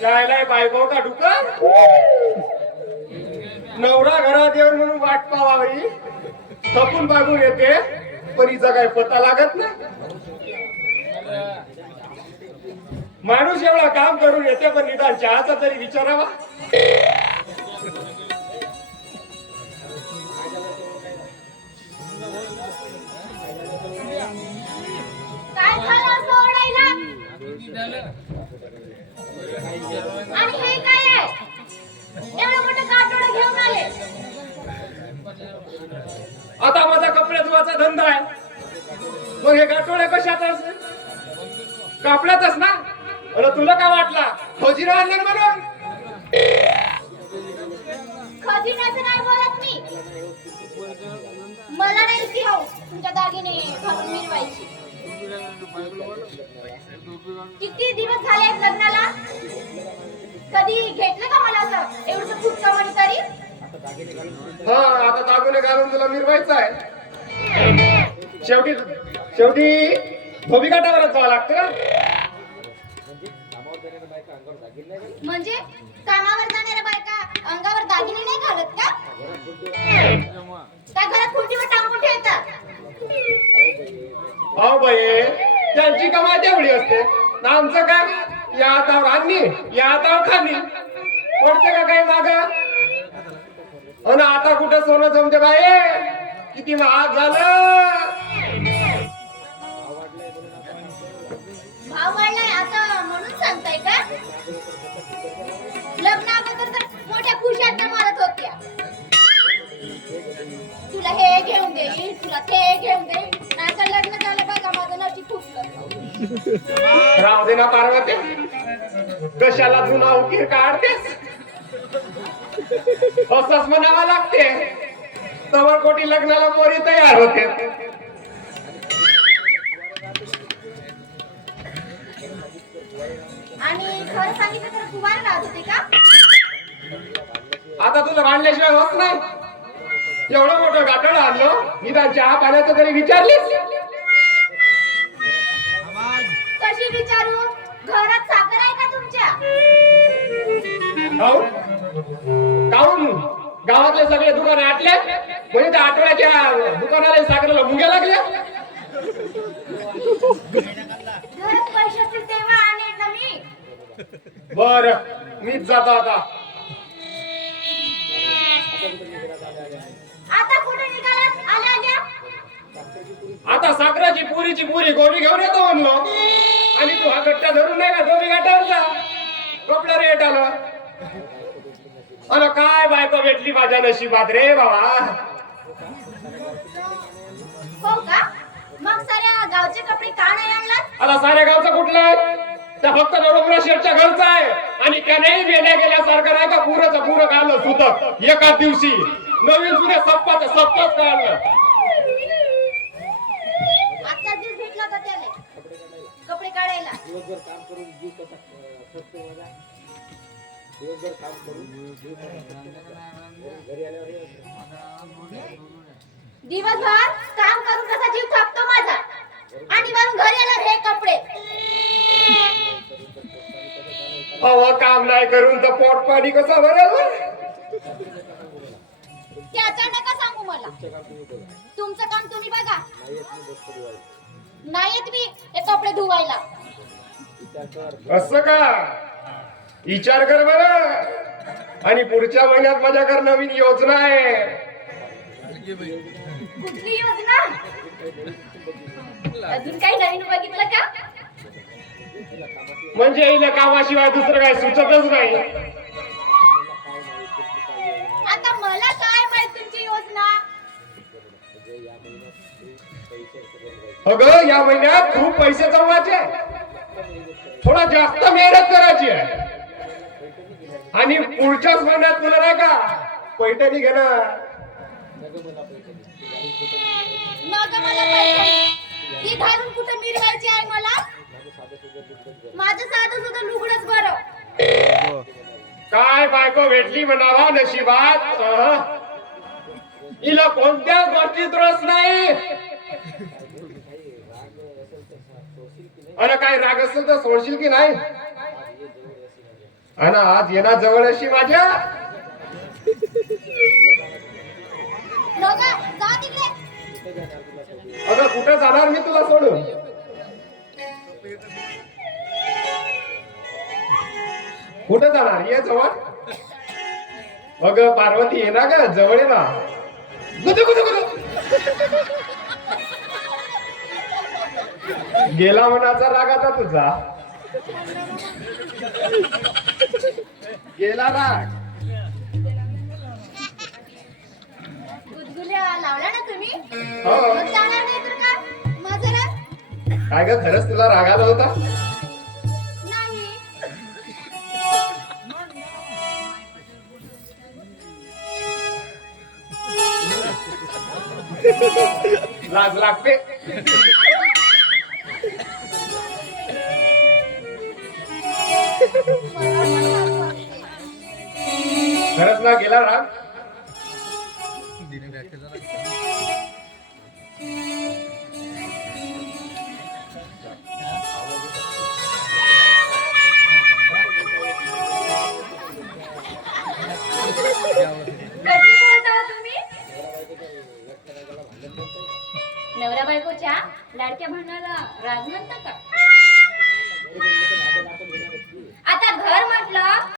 जायलाय बायको का डुकर नवरा घरात येऊन म्हणून वाट पावावी थकून बागून येते पण हिचा काय पत्ता लागत ना माणूस एवढा काम करून येते पण निदान चहाचा तरी विचारावा. धुवाचा धंदा आहे. मग हे गाठोडे कशात कापल्यातच ना? अरे तुला काय वाटला? फौजीला आणलं म्हणून? खजिन्याचं नाही बोलत मी. मला नाही हौस तुमच्या दागिने घालून मिरवायची. किती दिवस झाले लग्नाला? कधी घेतलं का मला असं? एवढं फुटका म्हणी तरी? हा आता दागुने घालून तुला मिरवायचं आहे. शेवटी शेवटी धोबी घाटावरच जावं लागतं ना? म्हणजे कामावर जाणाऱ्या बायका अंगावर दागिने नाही घालत का? त्या घरात खुर्चीवर टांगून ठेवतात. अहो बाई त्यांची कमाई तेवढी असते. ना आमचं काय या हातावर आणली या हातावर खाली पडते का काही माग? अन आता कुठं सोनं जमते बाई? किती महाग झालं? भाव वाढलाय. आता म्हणून सांगताय का? लग्न अगोदर तर मोठ्या खुशात मारत होत्या. तुला हे घेऊन देईल तुला ते घेऊन देईल लग्न झालं बघा माझं नशीब फुटलं राहू दे ना पार्वती. कशाला जुना उकीर काढतेस? असंच म्हणावं लागते. तवर कोटी लग्नाला मोरी तयार होते. आणि खरं सांगितलं तर कुमार राहत होते का? आता तुला भांडल्याशिवाय होत नाही. एवढं मोठं गाठड आणलं निदान चहा पाण्याचं तरी विचारलीस? कशी विचारू? घरात साखर आहे का तुमच्या? काहून गावातले सगळे दुकान आटले? म्हणजे त्या आठवड्याच्या दुकानाला साखरेला मुंग्या लागल्या? बर मीच जातो आता. आता साखराची पुरीची पुरी गोणी घेऊन येतो म्हणलो. आणि तू हा गट्टा धरून नाही का दोन्ही गाठावर जा कपडा रेट आलं अरे काय बायको भेटली माझ्या नशिबात रे बाबा? हो का? मग साऱ्या गावचे कपडे का नाही आणलात? आता साऱ्या गावचा कुठला आहे? त्या फक्त नरोबरा शेठच्या घरचा आहे. आणि त्यानेही वेल्या गेल्यासारखं नाही का पुरचं पुरं काढलं सुतक. एका दिवशी. नवीन जुन्या सप्पाचं सप्पच काढलं आजचा दिवस भेटला होता त्याला. कपडे काढायला. दिवसभर काम करून जीव कसा अं, थकतो माझा दिवसभर काम करून कसा थकतो माझा. घरी आल्यावर असं. दिवसभर काम करून कसा जीव थकतो माझा? आणि वरून घरी आल्यावर हे कपडे. अहो काम नाही करून तर पोट पाणी कसं भरेल? त्याच्या नका सांगू मला? तुमचं काम तुम्ही बघा. नाहीत मी. हे कपडे धुवायला. असं का? विचार कर बर. आणि पुढच्या महिन्यात माझ्याकडे नवीन योजना आहे. कुठली योजना? अजून काही नवीन बघितलं का? म्हणजे हिला कामाशिवाय दुसरं काय सुचतच नाही. आता मला काय माहीत तुमची योजना? अगं या महिन्यात खूप पैसे जमवायचे. थोडा जास्त मेहनत करायची आहे. आणि पुढच्याच महिन्यात तुला नाही का पैठणी घेणं सगळं मला पैसे दे. तू घालून कुठं मिरवायची आहे मला माझं साधं सुद्धा लुगडंच बरं. काय बायको भेटली म्हणावा नशिबात. हिला कोणत्या गोष्टीत रस नाही अरे काय राग असेल तर सोडशील की नाही आणि आज येणार जवळ अशी माझ्या. अगं कुठं जाणार मी तुला सोडून? कुठं जाणार? ये जवळ. अगं पार्वती ये ना ग जवळ ये ना. गुदू गुदू गुदू गेला मनाचा राग आता तुझा. गेला राग. गुदगुल्या लावला ना तुम्ही? हो. मग जाणार नाही तर का माझं राग काय ग खरंच तुला राग आला होता? नाही. लाज लागते. खरंच ना गेला राग? नवरा बायकोच्या लाडक्या भांडाला राग म्हणता का? आता घर म्हटलं